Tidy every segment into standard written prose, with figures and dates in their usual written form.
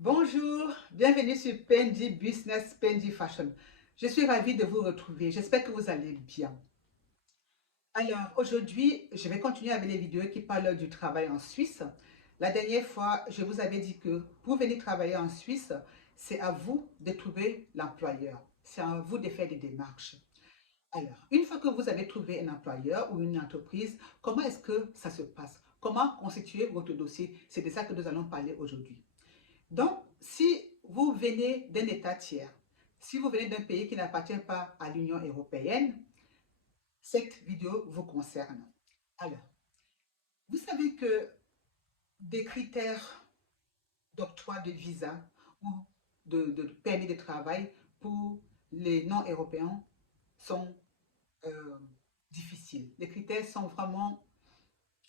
Bonjour, bienvenue sur PNJ Business, PNJ Fashion. Je suis ravie de vous retrouver. J'espère que vous allez bien. Alors, aujourd'hui, je vais continuer avec les vidéos qui parlent du travail en Suisse. La dernière fois, je vous avais dit que pour venir travailler en Suisse, c'est à vous de trouver l'employeur. C'est à vous de faire des démarches. Alors, une fois que vous avez trouvé un employeur ou une entreprise, comment est-ce que ça se passe? Comment constituer votre dossier? C'est de ça que nous allons parler aujourd'hui. Donc, si vous venez d'un État tiers, si vous venez d'un pays qui n'appartient pas à l'Union européenne, cette vidéo vous concerne. Alors, vous savez que des critères d'octroi de visa ou de permis de travail pour les non-européens sont euh, difficiles. Les critères sont vraiment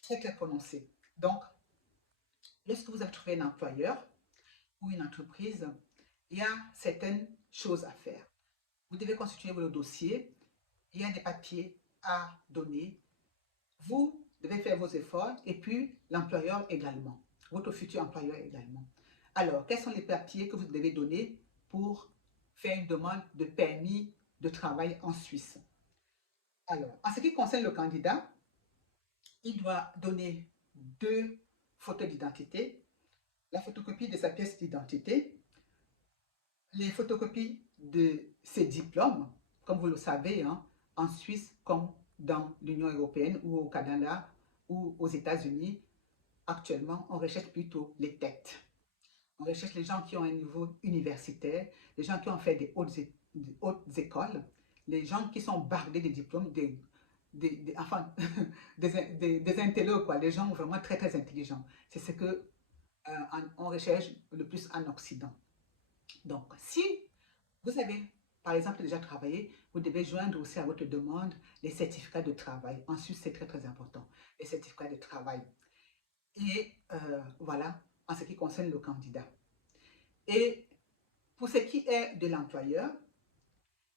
très très prononcés. Donc, lorsque vous avez trouvé un employeur ou une entreprise, il y a certaines choses à faire. Vous devez constituer votre dossier. Il y a des papiers à donner. Vous devez faire vos efforts et puis l'employeur également, votre futur employeur également. Alors, quels sont les papiers que vous devez donner pour faire une demande de permis de travail en Suisse? Alors, en ce qui concerne le candidat, il doit donner deux photos d'identité, la photocopie de sa pièce d'identité, les photocopies de ses diplômes, comme vous le savez, hein, en Suisse comme dans l'Union européenne ou au Canada ou aux États-Unis, actuellement, on recherche plutôt les têtes. On recherche les gens qui ont un niveau universitaire, les gens qui ont fait des hautes écoles, les gens qui sont bardés de diplômes, enfin, des intellos, quoi, les gens vraiment très, très intelligents. C'est ce que on recherche le plus en Occident. Donc, si vous avez, par exemple, déjà travaillé, vous devez joindre aussi à votre demande les certificats de travail. En Suisse, c'est très, très important, les certificats de travail. Et voilà, en ce qui concerne le candidat. Et pour ce qui est de l'employeur,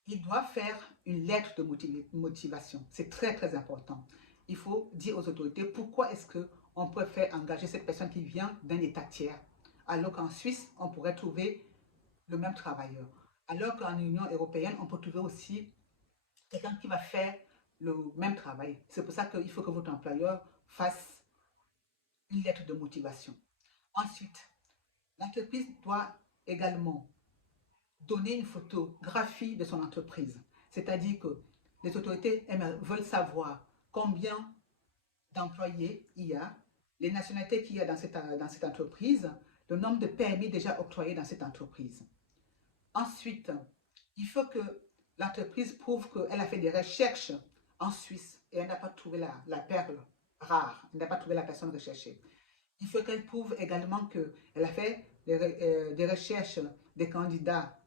il doit faire une lettre de motivation. C'est très, très important. Il faut dire aux autorités pourquoi est-ce qu'on préfère engager cette personne qui vient d'un État tiers, alors qu'en Suisse, on pourrait trouver le même travailleur. Alors qu'en Union européenne, on peut trouver aussi quelqu'un qui va faire le même travail. C'est pour ça qu'il faut que votre employeur fasse une lettre de motivation. Ensuite, l'entreprise doit également donner une photographie de son entreprise. C'est-à-dire que les autorités veulent savoir combien d'employés il y a, les nationalités qu'il y a dans cette entreprise, le nombre de permis déjà octroyés dans cette entreprise. Ensuite, il faut que l'entreprise prouve qu'elle a fait des recherches en Suisse et elle n'a pas trouvé la perle rare, elle n'a pas trouvé la personne recherchée. Il faut qu'elle prouve également qu'elle a fait des recherches des candidats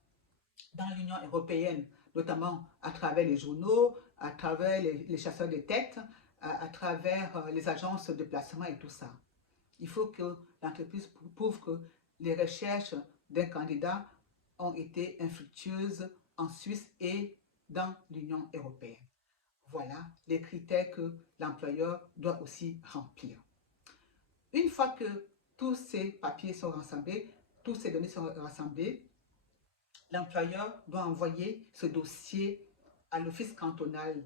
dans l'Union européenne, notamment à travers les journaux, à travers les chasseurs de tête, à travers les agences de placement et tout ça. Il faut que l'entreprise prouve que les recherches d'un candidat ont été infructueuses en Suisse et dans l'Union européenne. Voilà les critères que l'employeur doit aussi remplir. Une fois que tous ces papiers sont rassemblés, toutes ces données sont rassemblées, l'employeur doit envoyer ce dossier à l'office cantonal.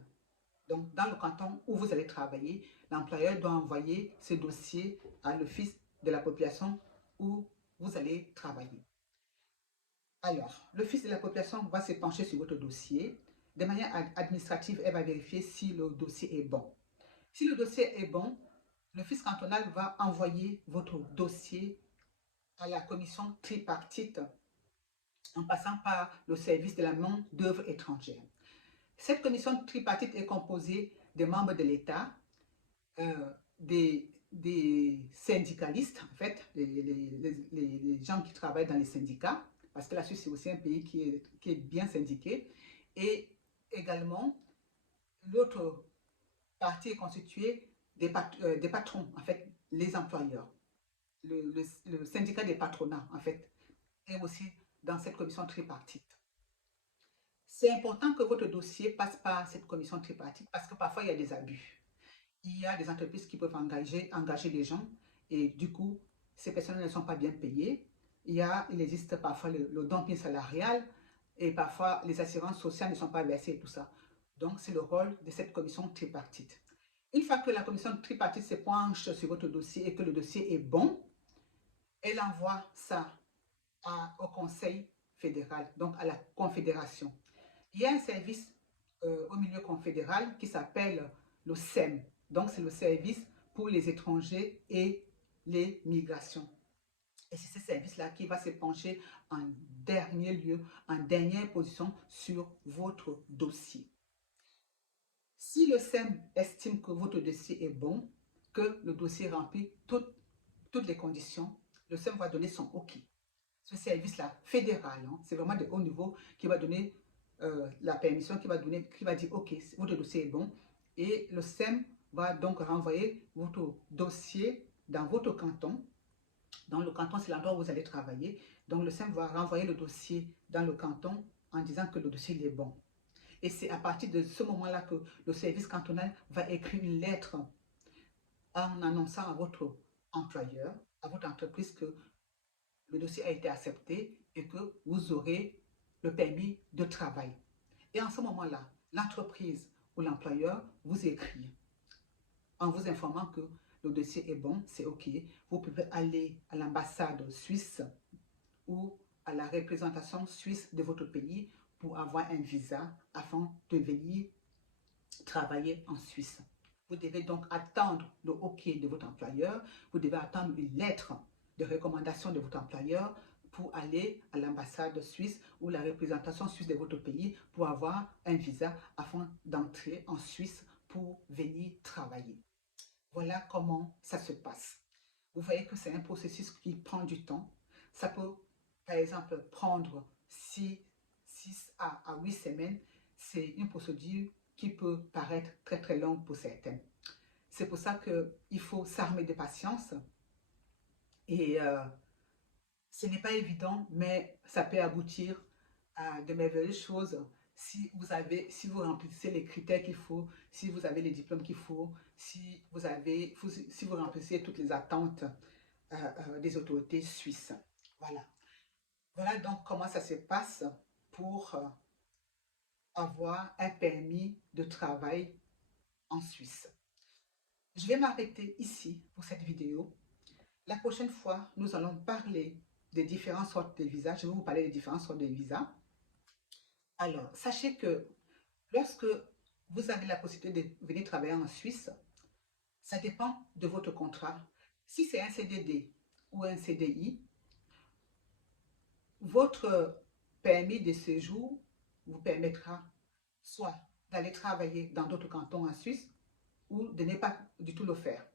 Donc, dans le canton où vous allez travailler, l'employeur doit envoyer ce dossier à l'office de la population où vous allez travailler. Alors, l'office de la population va se pencher sur votre dossier. De manière administrative, elle va vérifier si le dossier est bon. Si le dossier est bon, l'office cantonal va envoyer votre dossier à la commission tripartite en passant par le service de la main-d'œuvre étrangère. Cette commission tripartite est composée des membres de l'État, des syndicalistes, en fait, les gens qui travaillent dans les syndicats, parce que la Suisse c'est aussi un pays qui est bien syndiqué, et également l'autre partie est constituée des patrons, en fait, les employeurs. Le syndicat des patronats, en fait, est aussi dans cette commission tripartite. C'est important que votre dossier passe par cette commission tripartite parce que parfois il y a des abus. Il y a des entreprises qui peuvent engager des gens et du coup, ces personnes ne sont pas bien payées. il existe parfois le dumping salarial et parfois les assurances sociales ne sont pas versées et tout ça. Donc, c'est le rôle de cette commission tripartite. Une fois que la commission tripartite se penche sur votre dossier et que le dossier est bon, elle envoie ça au Conseil fédéral, donc à la Confédération. Il y a un service au milieu confédéral qui s'appelle le SEM. Donc, c'est le service pour les étrangers et les migrations. Et c'est ce service-là qui va se pencher en dernier lieu, en dernière position sur votre dossier. Si le SEM estime que votre dossier est bon, que le dossier remplit toutes les conditions, le SEM va donner son OK. Ce service-là, fédéral, hein, c'est vraiment de haut niveau qui va donner la permission, qui va dire OK, votre dossier est bon. Et le SEM va donc renvoyer votre dossier dans votre canton. Dans le canton, c'est l'endroit où vous allez travailler. Donc le SEM va renvoyer le dossier dans le canton en disant que le dossier est bon. Et c'est à partir de ce moment-là que le service cantonal va écrire une lettre en annonçant à votre employeur, à votre entreprise que le dossier a été accepté et que vous aurez le permis de travail. Et en ce moment-là, l'entreprise ou l'employeur vous écrit en vous informant que le dossier est bon, c'est OK. Vous pouvez aller à l'ambassade suisse ou à la représentation suisse de votre pays pour avoir un visa afin de venir travailler en Suisse. Vous devez donc attendre le OK de votre employeur. Vous devez attendre une lettre de recommandation de votre employeur pour aller à l'ambassade suisse ou la représentation suisse de votre pays pour avoir un visa afin d'entrer en Suisse pour venir travailler. Voilà comment ça se passe. Vous voyez que c'est un processus qui prend du temps. Ça peut, par exemple, prendre 6 à 8 semaines. C'est une procédure qui peut paraître très très longue pour certains. C'est pour ça qu'il faut s'armer de patience et ce n'est pas évident, mais ça peut aboutir à de merveilleuses choses si vous remplissez les critères qu'il faut, si vous avez les diplômes qu'il faut, si vous remplissez toutes les attentes des autorités suisses. Voilà. Voilà donc comment ça se passe pour avoir un permis de travail en Suisse. Je vais m'arrêter ici pour cette vidéo. La prochaine fois, nous allons parler des différentes sortes de visas. Je vais vous parler des différentes sortes de visas. Alors, sachez que lorsque vous avez la possibilité de venir travailler en Suisse, ça dépend de votre contrat. Si c'est un CDD ou un CDI, votre permis de séjour vous permettra soit d'aller travailler dans d'autres cantons en Suisse ou de ne pas du tout le faire.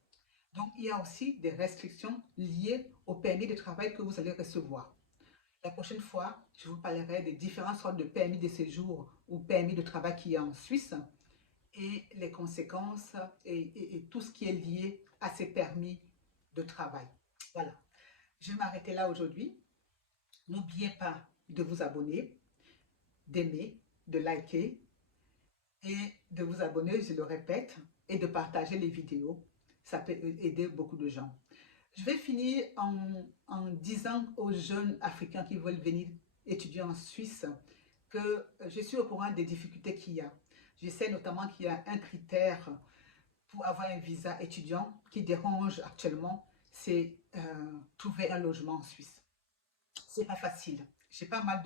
Donc, il y a aussi des restrictions liées au permis de travail que vous allez recevoir. La prochaine fois, je vous parlerai des différentes sortes de permis de séjour ou permis de travail qu'il y a en Suisse et les conséquences et tout ce qui est lié à ces permis de travail. Voilà. Je vais m'arrêter là aujourd'hui. N'oubliez pas de vous abonner, d'aimer, de liker et de vous abonner, je le répète, et de partager les vidéos. Ça peut aider beaucoup de gens. Je vais finir en disant aux jeunes Africains qui veulent venir étudier en Suisse que je suis au courant des difficultés qu'il y a. Je sais notamment qu'il y a un critère pour avoir un visa étudiant qui dérange actuellement, c'est trouver un logement en Suisse. C'est pas facile. J'ai pas mal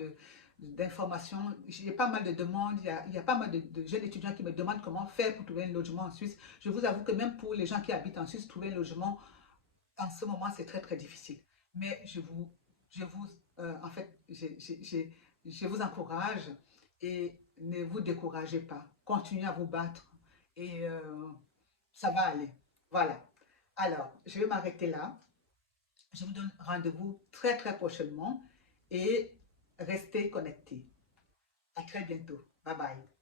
d'informations, j'ai pas mal de demandes, il y a pas mal de jeunes étudiants qui me demandent comment faire pour trouver un logement en Suisse. Je vous avoue que même pour les gens qui habitent en Suisse, trouver un logement en ce moment, c'est très très difficile. Mais en fait, je vous encourage et ne vous découragez pas. Continuez à vous battre et ça va aller. Voilà. Alors, je vais m'arrêter là. Je vous donne rendez-vous très très prochainement et restez connectés. À très bientôt. Bye bye.